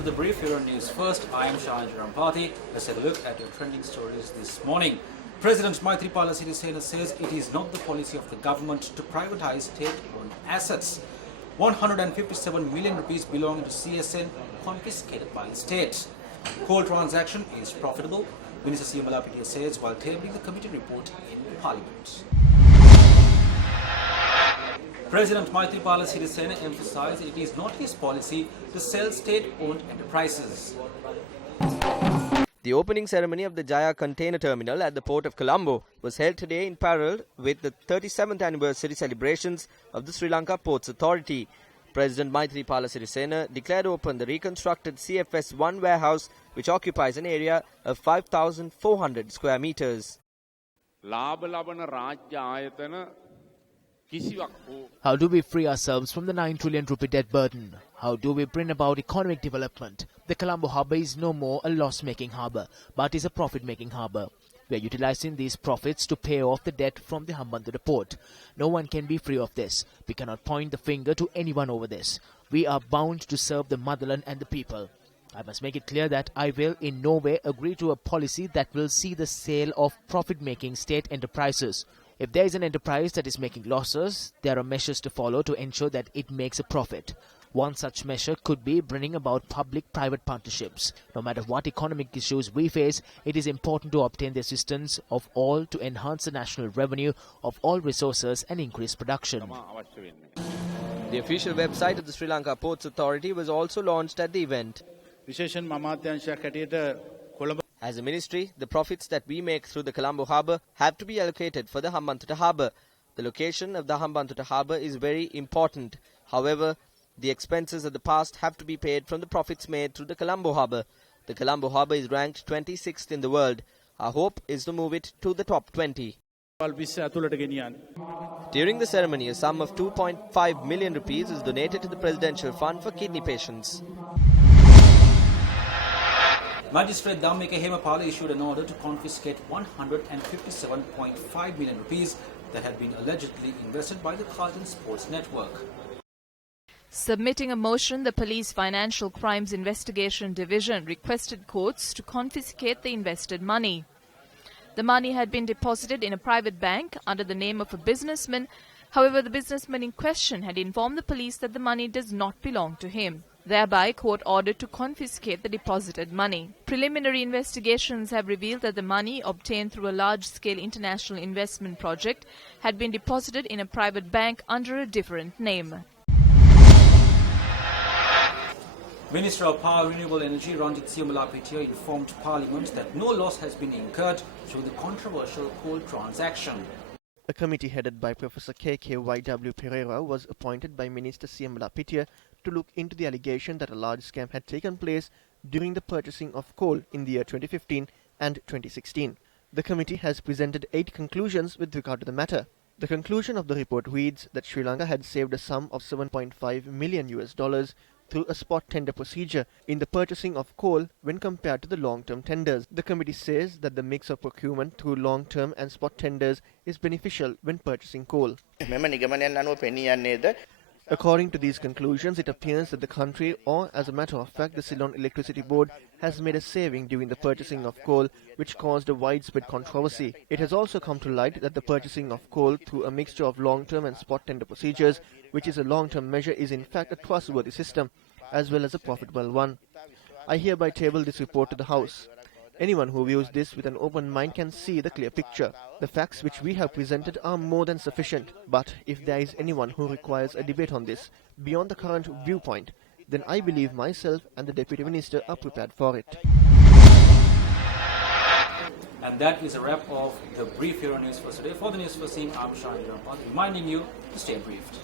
welcome to the brief here on News First. I am Shah Rampati. Let's take a look at your trending stories this morning. President Maithripala Sirisena says it is not the policy of the government to privatize state-owned assets. 157 million rupees belonging to CSN confiscated by the state. Coal transaction is profitable, Minister Siyamala Pitya says while tabling the committee report in Parliament. President Maithripala Sirisena emphasized it is not his policy to sell state-owned enterprises. The opening ceremony of the Jaya container terminal at the port of Colombo was held today in parallel with the 37th anniversary celebrations of the Sri Lanka Ports Authority. President Maithripala Sirisena declared open the reconstructed CFS-1 warehouse, which occupies an area of 5,400 square meters. How do we free ourselves from the 9 trillion rupee debt burden? How do we bring about economic development? The Colombo harbour is no more a loss-making harbour, but is a profit-making harbour. We are utilizing these profits to pay off the debt from the Hambantota port. No one can be free of this. We cannot point the finger to anyone over this. We are bound to serve the motherland and the people. I must make it clear that I will in no way agree to a policy that will see the sale of profit-making state enterprises. If there is an enterprise that is making losses, there are measures to follow to ensure that it makes a profit. One such measure could be bringing about public-private partnerships. No matter what economic issues we face, it is important to obtain the assistance of all to enhance the national revenue of all resources and increase production. The official website of the Sri Lanka Ports Authority was also launched at the event. As a ministry, the profits that we make through the Colombo harbour have to be allocated for the Hambantota harbour. The location of the Hambantota harbour is very important. However, the expenses of the past have to be paid from the profits made through the Colombo harbour. The Colombo harbour is ranked 26th in the world. Our hope is to move it to the top 20. During the ceremony, a sum of 2.5 million rupees is donated to the Presidential Fund for kidney patients. Magistrate Dhammika Hemapala issued an order to confiscate 157.5 million rupees that had been allegedly invested by the Carlton Sports Network. Submitting a motion, the Police Financial Crimes Investigation Division requested courts to confiscate the invested money. The money had been deposited in a private bank under the name of a businessman. However, the businessman in question had informed the police that the money does not belong to him. Thereby, court ordered to confiscate the deposited money. Preliminary investigations have revealed that the money obtained through a large-scale international investment project had been deposited in a private bank under a different name. Minister of Power Renewable Energy Ranjit Siyamala Pitya informed Parliament that no loss has been incurred through the controversial coal transaction. A committee headed by Professor KKYW Pereira was appointed by Minister Siyamala Pitya to look into the allegation that a large scam had taken place during the purchasing of coal in the year 2015 and 2016. The committee has presented 8 conclusions with regard to the matter. The conclusion of the report reads that Sri Lanka had saved a sum of $7.5 million through a spot tender procedure in the purchasing of coal when compared to the long-term tenders. The committee says that the mix of procurement through long-term and spot tenders is beneficial when purchasing coal. According to these conclusions, it appears that the country, or as a matter of fact the Ceylon Electricity Board, has made a saving during the purchasing of coal, which caused a widespread controversy. It has also come to light that the purchasing of coal through a mixture of long-term and spot tender procedures, which is a long-term measure, is in fact a trustworthy system, as well as a profitable one. I hereby table this report to the House. Anyone who views this with an open mind can see the clear picture. The facts which we have presented are more than sufficient, but if there is anyone who requires a debate on this, beyond the current viewpoint, then I believe myself and the Deputy Minister are prepared for it. And that is a wrap of the brief here on News First today. For the News First team, I'm Shah Rampati, reminding you to stay briefed.